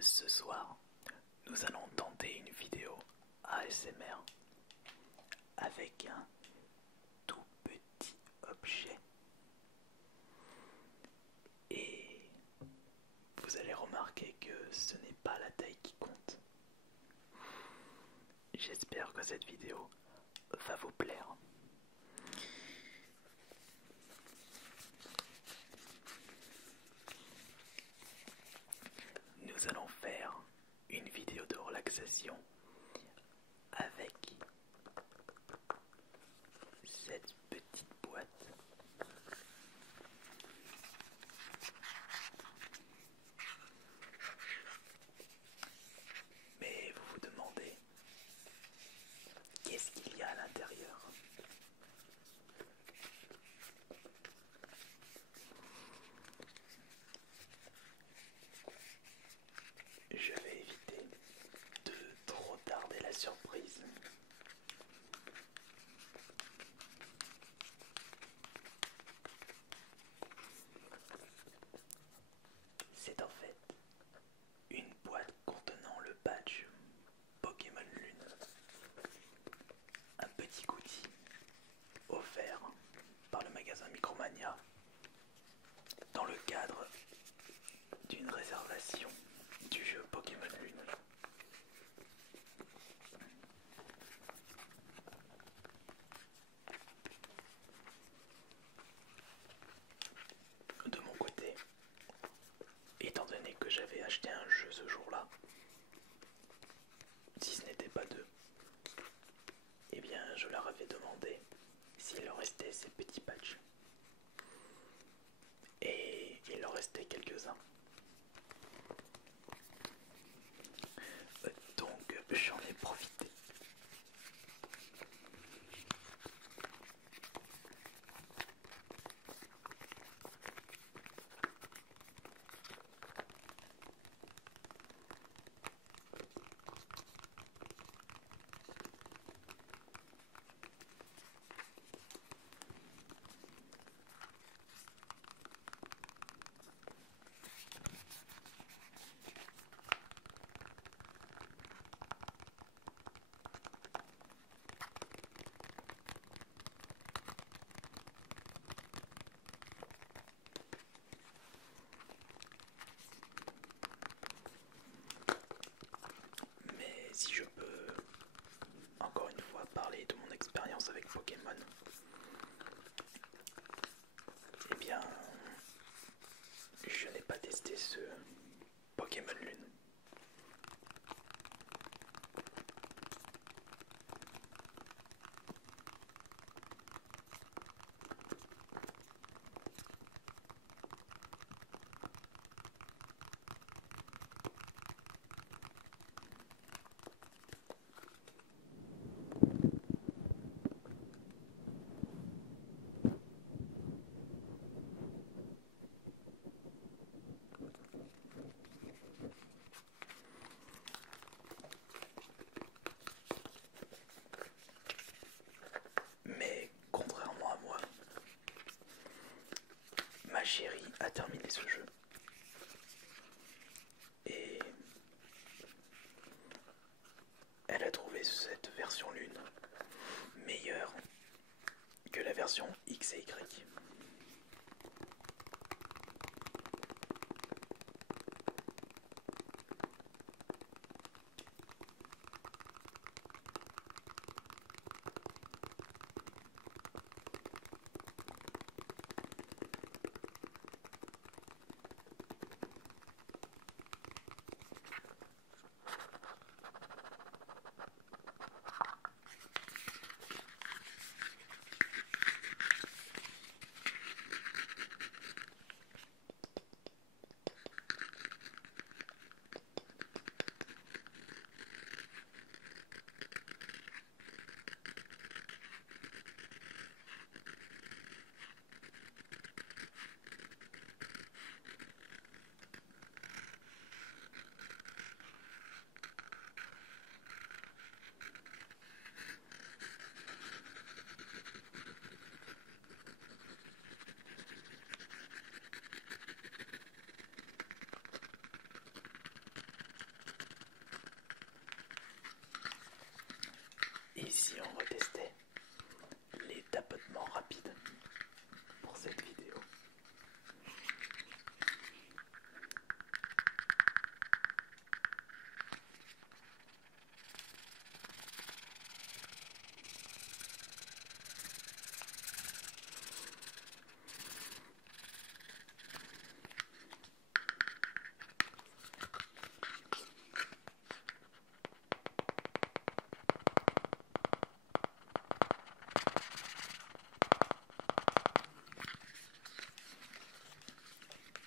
Ce soir, nous allons tenter une vidéo ASMR avec un tout petit objet. Et vous allez remarquer que ce n'est pas la taille qui compte. J'espère que cette vidéo va vous plaire. Nous allons faire une vidéo de relaxation avec cette petite boîte. Mais vous vous demandez, qu'est-ce qu'il y a à l'intérieur? Je vais éviter de trop tarder la surprise. C'est en fait une boîte contenant le badge Pokémon Lune. Un petit goodie offert par le magasin Micromania dans le cadre d'une réservation du jeu Pokémon Lune. De mon côté, étant donné que j'avais acheté un jeu ce jour-là, si ce n'était pas deux, eh bien je leur avais demandé s'il leur restait ces petits patchs. Et il leur restait quelques-uns. Donc j'en ai profité. Mais si je peux encore une fois parler de mon expérience avec Pokémon, eh bien je n'ai pas testé ce Pokémon Lune. Mais contrairement à moi, ma chérie a terminé ce jeu. Et elle a trouvé cette version Lune meilleure que la version X et Y. ici on retestait les tapotements rapides pour cette vidéo.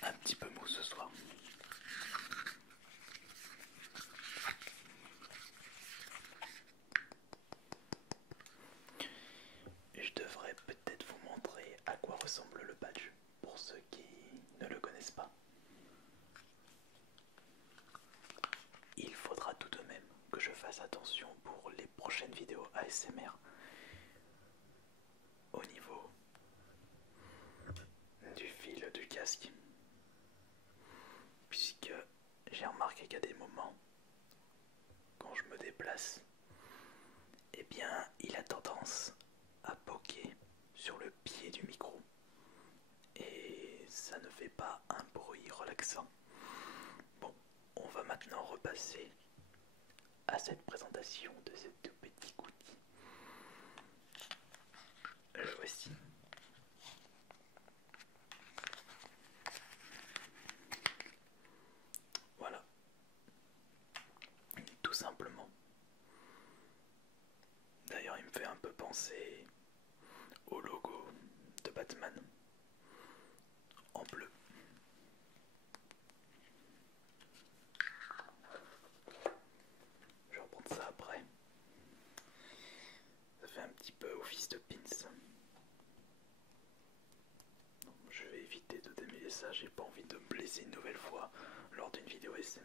Un petit peu mou ce soir. Je devrais peut-être vous montrer à quoi ressemble le badge pour ceux qui ne le connaissent pas. Il faudra tout de même que je fasse attention pour les prochaines vidéos ASMR au niveau du fil du casque, puisque j'ai remarqué qu'à des moments, quand je me déplace, eh bien il a tendance à poquer sur le pied du micro et ça ne fait pas un bruit relaxant. Bon, on va maintenant repasser à cette présentation de ce tout petit outil. Le voici. Voilà, tout simplement. D'ailleurs, il me fait un peu penser au logo de Batman en bleu. Je vais reprendre ça après. Ça fait un petit peu office de pins. Je vais éviter de démêler ça, j'ai pas envie de me blesser une nouvelle fois lors d'une vidéo ASMR.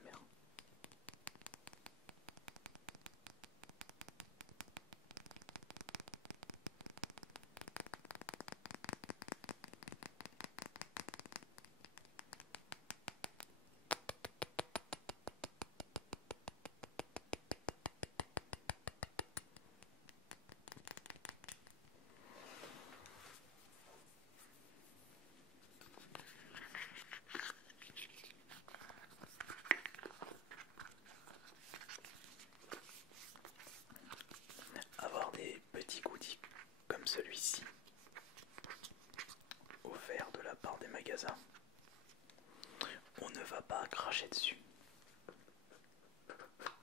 Avoir des petits goodies comme celui-ci offert de la part des magasins, on ne va pas cracher dessus.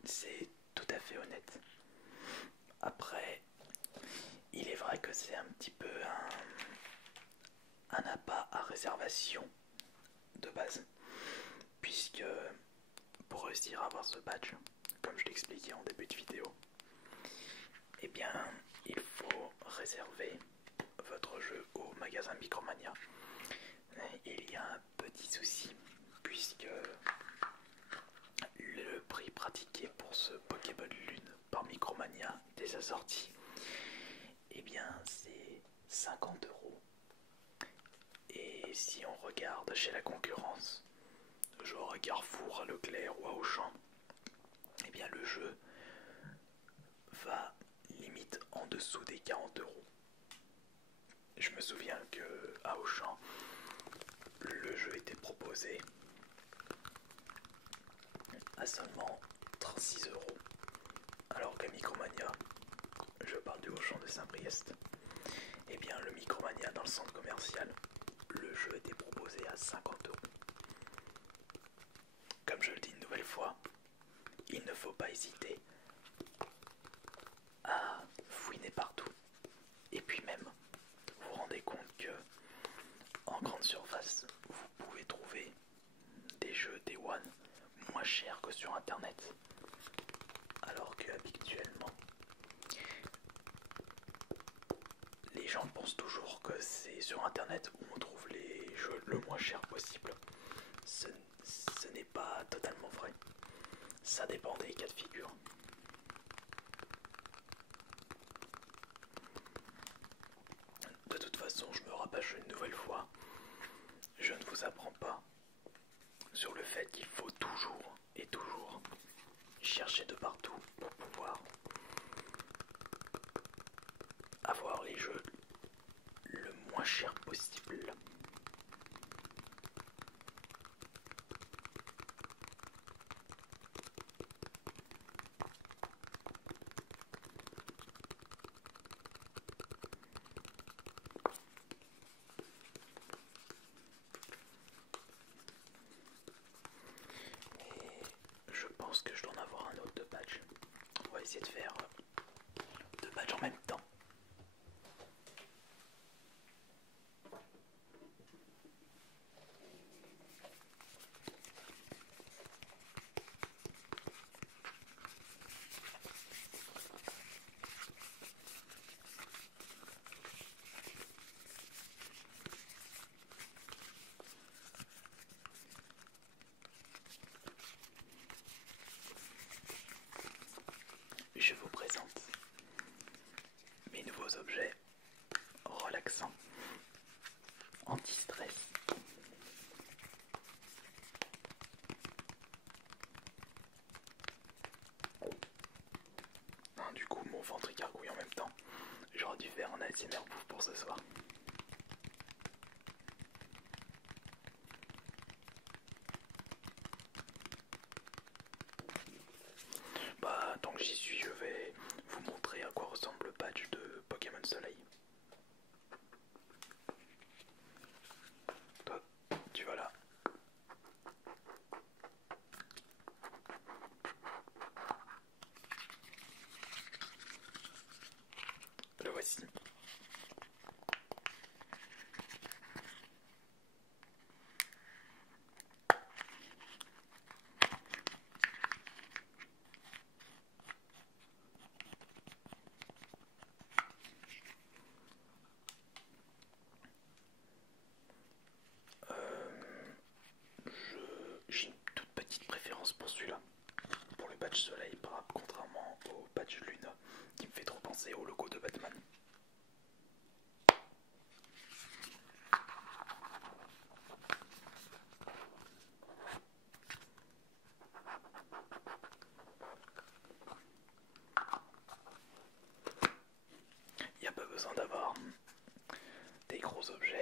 C'est tout à fait honnête. Après, il est vrai que c'est un petit peu un appât à réservation de base, puisque pour réussir à avoir ce badge, comme je l'expliquais en début de vidéo, eh bien il faut réserver votre jeu au magasin Micromania. Il y a un petit souci, puisque le prix pratiqué pour ce Pokémon Lune par Micromania dès sa sortie, eh bien c'est 50 €. Et si on regarde chez la concurrence, genre à Carrefour, à Leclerc ou à Auchan, eh bien le jeu va limite en dessous des 40 €. Je me souviens que à Auchan, le jeu était proposé à seulement 36 €, alors qu'à Micromania, je parle du Auchan de Saint-Priest, eh bien le Micromania dans le centre commercial, le jeu était proposé à 50 €. Comme je le dis une nouvelle fois, il ne faut pas hésiter à fouiner partout. Et puis même, vous vous rendez compte que en grande surface, vous pouvez trouver des jeux Day One moins chers que sur internet. Alors que habituellement, les gens pensent toujours que c'est sur internet où on trouve les jeux le moins cher possible. Ce n'est pas totalement vrai. Ça dépend des cas de figure. De toute façon, je me rabâche une nouvelle fois. Je ne vous apprends pas sur le fait qu'il faut toujours et toujours chercher de partout pour pouvoir avoir les jeux le moins cher possible. Je pense que je dois en avoir un autre de patch. On va essayer de faire deux patchs en même temps. Je vous présente mes nouveaux objets relaxants, anti-stress. Du coup, mon ventre gargouille en même temps. J'aurais dû faire un ASMR bouffe pour ce soir. Bah, tant que j'y suis, je vais vous montrer à quoi ressemble le patch de Pokémon Soleil. Toi, tu vas là. Le voici. J'ai une toute petite préférence pour celui-là, pour le patch Soleil, contrairement au patch Lune, qui me fait trop penser au logo de Batman. Il n'y a pas besoin d'avoir des gros objets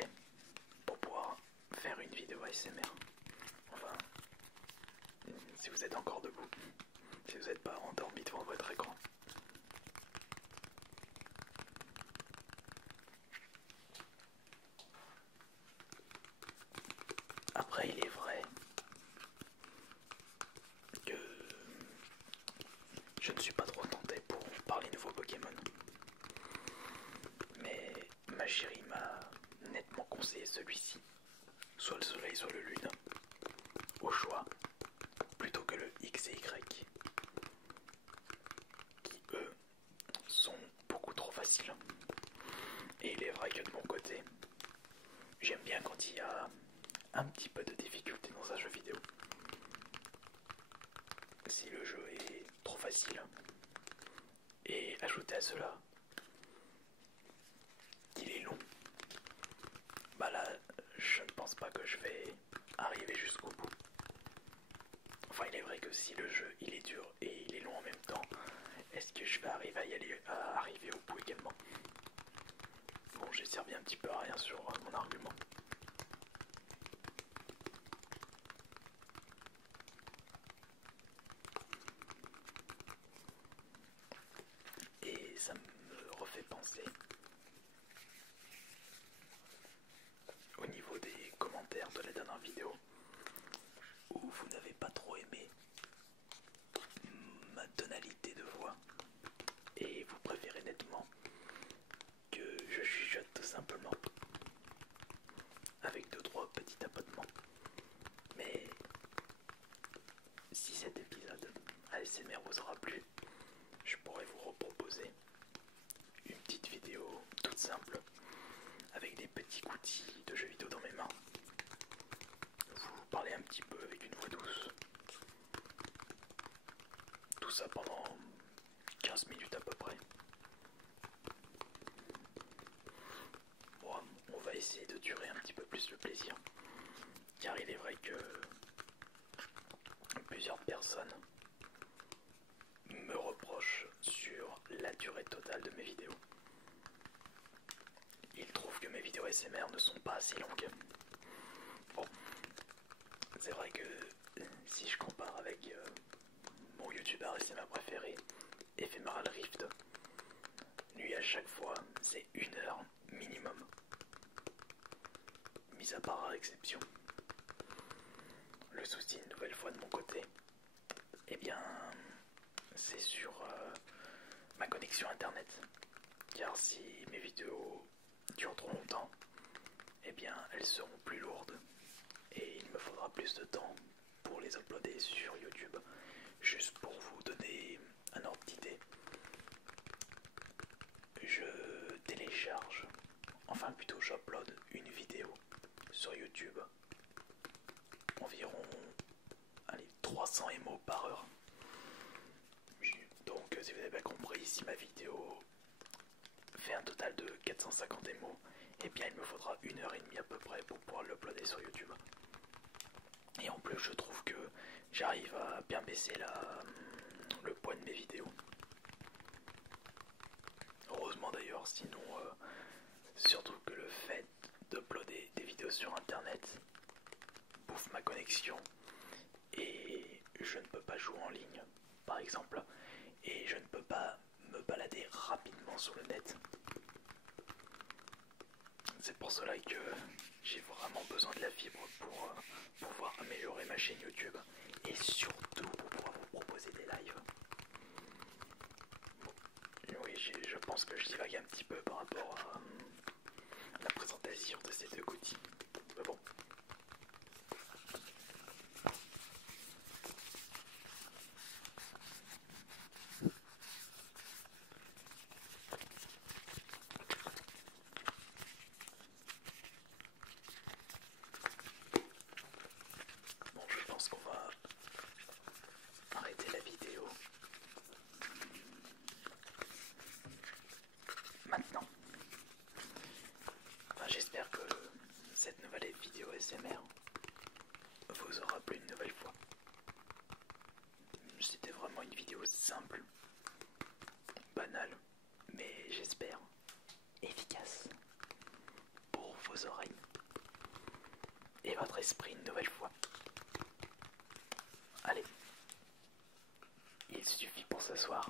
pour pouvoir faire une vidéo ASMR. Enfin, si vous êtes encore debout, si vous n'êtes pas endormi devant votre écran. Après, il est vrai que je ne suis pas trop tenté par les nouveaux Pokémon. Mais ma chérie m'a nettement conseillé celui-ci. Soit le soleil, soit le lune. Au choix. Plutôt que le X et Y. Qui, eux, sont beaucoup trop faciles. Et il est vrai que de mon côté, j'aime bien quand il y a un petit peu de difficulté dans un jeu vidéo. Si le jeu est trop facile, et ajouter à cela qu'il est long, bah là je ne pense pas que je vais arriver jusqu'au bout. Enfin, il est vrai que si le jeu il est dur et il est long en même temps, est-ce que je vais arriver à arriver au bout également? Bon, j'ai servi un petit peu à rien sur mon argument. Et ça me refait penser au niveau des commentaires de la dernière vidéo où vous n'avez pas trop aimé ma tonalité de voix et vous préférez nettement que je chuchote tout simplement avec 2-3 petits tapotements. Mais si cet épisode ASMR vous aura plu, je pourrais vous reproposer une petite vidéo toute simple avec des petits outils de jeux vidéo dans mes mains. Vous parlez un petit peu avec une voix douce. Tout ça pendant 15 minutes à peu près. Bon, on va essayer de durer un petit peu plus le plaisir. Car il est vrai que plusieurs personnes me reprochent sur la durée totale de mes vidéos. que mes vidéos ASMR ne sont pas assez longues. Bon, c'est vrai que si je compare avec mon youtubeur ASMR préféré, Ephemeral Rift, lui à chaque fois c'est 1 heure minimum, mis à part rare exception. Le souci une nouvelle fois de mon côté, eh bien c'est sur ma connexion internet, car si mes vidéos durent trop longtemps, eh bien elles seront plus lourdes et il me faudra plus de temps pour les uploader sur YouTube. Juste pour vous donner un ordre d'idée, je télécharge, enfin plutôt j'upload une vidéo sur YouTube environ 300 MO par heure. Donc si vous avez bien compris, si ma vidéo fait un total de 450 MO, et bien il me faudra 1 heure et demie à peu près pour pouvoir l'uploader sur YouTube. Et en plus je trouve que j'arrive à bien baisser le poids de mes vidéos. Heureusement d'ailleurs, sinon surtout que le fait d'uploader des vidéos sur internet bouffe ma connexion et je ne peux pas jouer en ligne par exemple, et je ne peux pas me balader rapidement sur le net. C'est pour cela que j'ai vraiment besoin de la fibre pour pouvoir améliorer ma chaîne YouTube et surtout pour pouvoir vous proposer des lives. Bon, oui, je pense que je divague un petit peu par rapport à la présentation de ces deux outils. Mais bon. Bon, je pense qu'on va arrêter la vidéo maintenant. Enfin, j'espère que cette nouvelle vidéo ASMR vous aura plu une nouvelle fois. C'était vraiment une vidéo simple, banale, mais j'espère efficace pour vos oreilles et votre esprit une nouvelle fois. Allez, il suffit pour ce soir